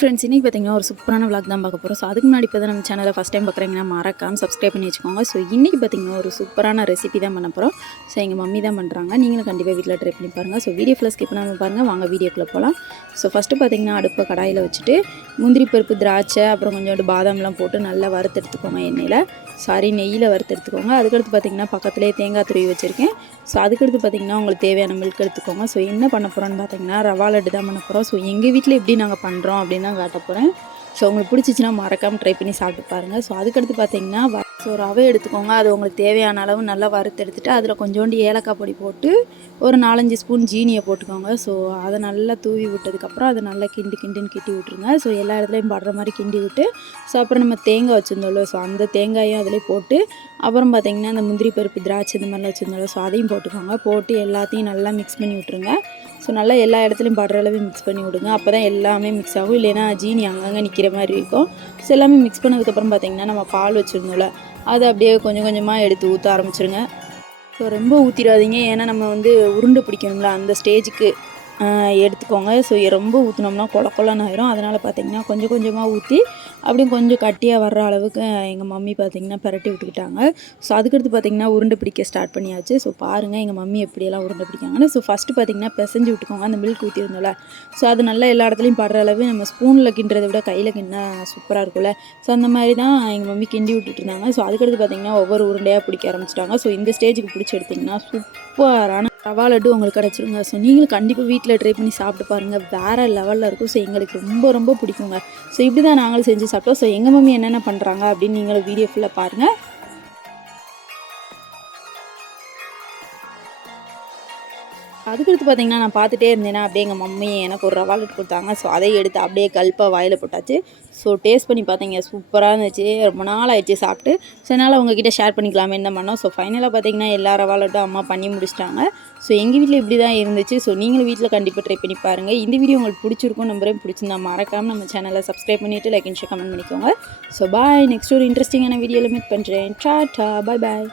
Friends இன்றைக்கி பார்த்தீங்கன்னா ஒரு சூப்பரான விளாக் தான் பார்க்க போகிறோம். ஸோ அதுக்கு முன்னாடி இப்போ தான் நம்ம சேனலை ஃபஸ்ட் டைம் பார்க்குறீங்கன்னா மறக்காம சப்ஸ்கிரைப் பண்ணி வச்சுக்கோங்க. ஸோ இன்றைக்கி பார்த்தீங்கன்னா ஒரு சூப்பரான ரெசிபி தான் பண்ண போகிறோம். ஸோ எங்கள் மம்மி தான் பண்ணுறாங்க. நீங்களும் கண்டிப்பாக வீட்டில் ட்ரை பண்ணி பாருங்கள். ஸோ வீடியோ ஃபுல்லாக ஸ்கிப் பண்ணாமல் பாருங்கள். வாங்க வீடியோக்குள்ளே போகலாம். ஸோ ஃபஸ்ட்டு பார்த்தீங்கன்னா அடுப்பை கடாயில் வச்சுட்டு முந்திரி பருப்பு, திராட்சை, அப்புறம் கொஞ்சோண்டு பாதாம்லாம் போட்டு நல்லா வறுத்து எடுத்துக்கோங்க. நெய்யில் வறுத்து எடுத்துக்கோங்க. அதுக்கடுத்து பார்த்தீங்கன்னா பக்கத்துலேயே தேங்காய் துருவி வச்சுருக்கேன். ஸோ அதுக்கடுத்து பார்த்தீங்கன்னா உங்களுக்கு தேவையான மில்க் எடுத்துக்கோங்க. ஸோ என்ன பண்ண போகிறோன்னு பார்த்தீங்கன்னா ரவா லட்டு தான் பண்ண போகிறோம். ஸோ எங்கள் வீட்டில் எப்படி நாங்கள் பண்ணுறோம் அப்படின்னு தான் காட்ட போகிறேன். ஸோ உங்களுக்கு பிடிச்சிச்சின்னா மறக்காமல் ட்ரை பண்ணி சாப்பிட்டு பாருங்கள். ஸோ அதுக்கடுத்து பார்த்தீங்கன்னா ரவை எடுத்துக்கோங்க. அது உங்களுக்கு தேவையான அளவு நல்லா வறுத்து எடுத்துகிட்டு அதில் கொஞ்சோண்டு ஏலக்காய் பொடி போட்டு ஒரு 4-5 ஸ்பூன் ஜீனியை போட்டுக்கோங்க. ஸோ அதை நல்லா தூவி விட்டதுக்கப்புறம் அதை நல்லா கிண்டின்னு கிண்டி விட்ருங்க. ஸோ எல்லா இடத்துலையும் படுற மாதிரி கிண்டி விட்டு ஸோ அப்புறம் நம்ம தேங்காய் வச்சுருந்தோம்ல, ஸோ அந்த தேங்காயும் அதிலே போட்டு அப்புறம் பார்த்திங்கன்னா அந்த முந்திரி பருப்பு, திராட்சை இந்த மாதிரிலாம் வச்சுருந்தோம்ல, ஸோ அதையும் போட்டுக்கோங்க. போட்டு எல்லாத்தையும் நல்லா மிக்ஸ் பண்ணி விட்ருங்க. ஸோ நல்லா எல்லா இடத்துலையும் படுற அளவு மிக்ஸ் பண்ணி விடுங்க. அப்போ தான் எல்லாமே மிக்ஸ் ஆகும். இல்லைன்னா ஜீனி அங்கங்கே நிற்கிற மாதிரி இருக்கும். ஸோ எல்லாமே மிக்ஸ் பண்ணதுக்கப்புறம் பார்த்திங்கன்னா நம்ம பால் வச்சுருந்தோம்ல, அதை அப்படியே கொஞ்சம் கொஞ்சமாக எடுத்து ஊற்ற ஆரம்பிச்சிருங்க. ஸோ ரொம்ப ஊற்றிடாதீங்க, ஏன்னா நம்ம உருண்டை பிடிக்கணும்ல, அந்த ஸ்டேஜுக்கு எடுத்துக்கோங்க. ஸோ ரொம்ப ஊற்றினோம்னா கொலன்னு ஆயிரும். அதனால் பார்த்திங்கன்னா கொஞ்சம் கொஞ்சமாக ஊற்றி அப்படியே கொஞ்சம் கட்டியாக வர்ற அளவுக்கு எங்கள் மம்மி பார்த்திங்கன்னா பிரட்டி விட்டுக்கிட்டாங்க. ஸோ அதுக்கடுத்து பார்த்திங்கன்னா உருண்டை பிடிக்க ஸ்டார்ட் பண்ணியாச்சு. ஸோ பாருங்கள் எங்கள் மம்மி எப்படியெல்லாம் உருண்டை பிடிக்காங்கன்னு. ஸோ ஃபஸ்ட்டு பார்த்திங்கன்னா பிசைஞ்சு விட்டுக்கோங்க. அந்த மில்க் ஊற்றிருந்தோம்ல, ஸோ அது நல்லா எல்லா இடத்துலையும் படுற அளவு நம்ம ஸ்பூனில் கிண்டுறதை விட கையில் கிண்டினா சூப்பராக இருக்கும்ல. ஸோ அந்த மாதிரி தான் எங்கள் மம்மி கிண்டி விட்டுட்டு இருந்தாங்க. ஸோ அதுக்கடுத்து பார்த்திங்கன்னா ஒவ்வொரு உருண்டையாக பிடிக்க ஆரம்பிச்சிட்டாங்க. ஸோ இந்த ஸ்டேஜுக்கு பிடிச்சி எடுத்திங்கன்னா சூப்பரான ரவா லட்டு உங்களுக்கு கிடச்சிருங்க. ஸோ நீங்களும் கண்டிப்பாக வீட்டில் ட்ரை பண்ணி சாப்பிட்டு பாருங்கள். வேறு லெவலில் இருக்கும். ஸோ எங்களுக்கு ரொம்ப பிடிக்குங்க. ஸோ இப்படி தான் நாங்களும் செஞ்சு சாப்பிட்டோம். ஸோ எங்கள் மம்மி என்னென்ன பண்ணுறாங்க அப்படின்னு நீங்களும் வீடியோ ஃபுல்லாக பாருங்கள். அதுக்கடுத்து பார்த்திங்கன்னா நான் பார்த்துட்டே இருந்தேன்னா அப்படியே எங்கள் மம்மி எனக்கு ஒரு ரவா லட்டு கொடுத்தாங்க. ஸோ அதை எடுத்து அப்படியே கல்ப்பாக வாயில் போட்டாச்சு. ஸோ டேஸ்ட் பண்ணி பார்த்தீங்க, சூப்பராக இருந்துச்சு. ரொம்ப நாள் ஆயிடுச்சு சாப்பிட்டு. ஸோ அதனால் உங்ககிட்ட ஷேர் பண்ணிக்கலாமேன்னு தான் பண்ணோம். ஸோ ஃபைனலாக பார்த்திங்கன்னா எல்லா ரவா லட்டும் அம்மா பண்ணி முடிச்சிட்டாங்க. ஸோ எங்கள் வீட்டில் இப்படி தான் இருந்துச்சு. ஸோ நீங்களும் வீட்டில் கண்டிப்பாக ட்ரை பண்ணி பாருங்கள். இந்த வீடியோ உங்களுக்கு பிடிச்சிருக்கும் நம்புறேன். பிடிச்சிருந்தா மறக்காமல் நம்ம சேனலை சப்ஸ்கிரைப் பண்ணிவிட்டு லைக் அண்ட் ஷேர் கமெண்ட் பண்ணிக்கோங்க. So bye. நெக்ஸ்ட் ஒரு இன்ட்ரெஸ்டிங்கான வீடியோவில் மீட் பண்ணுறேன். டாடா, பாய்.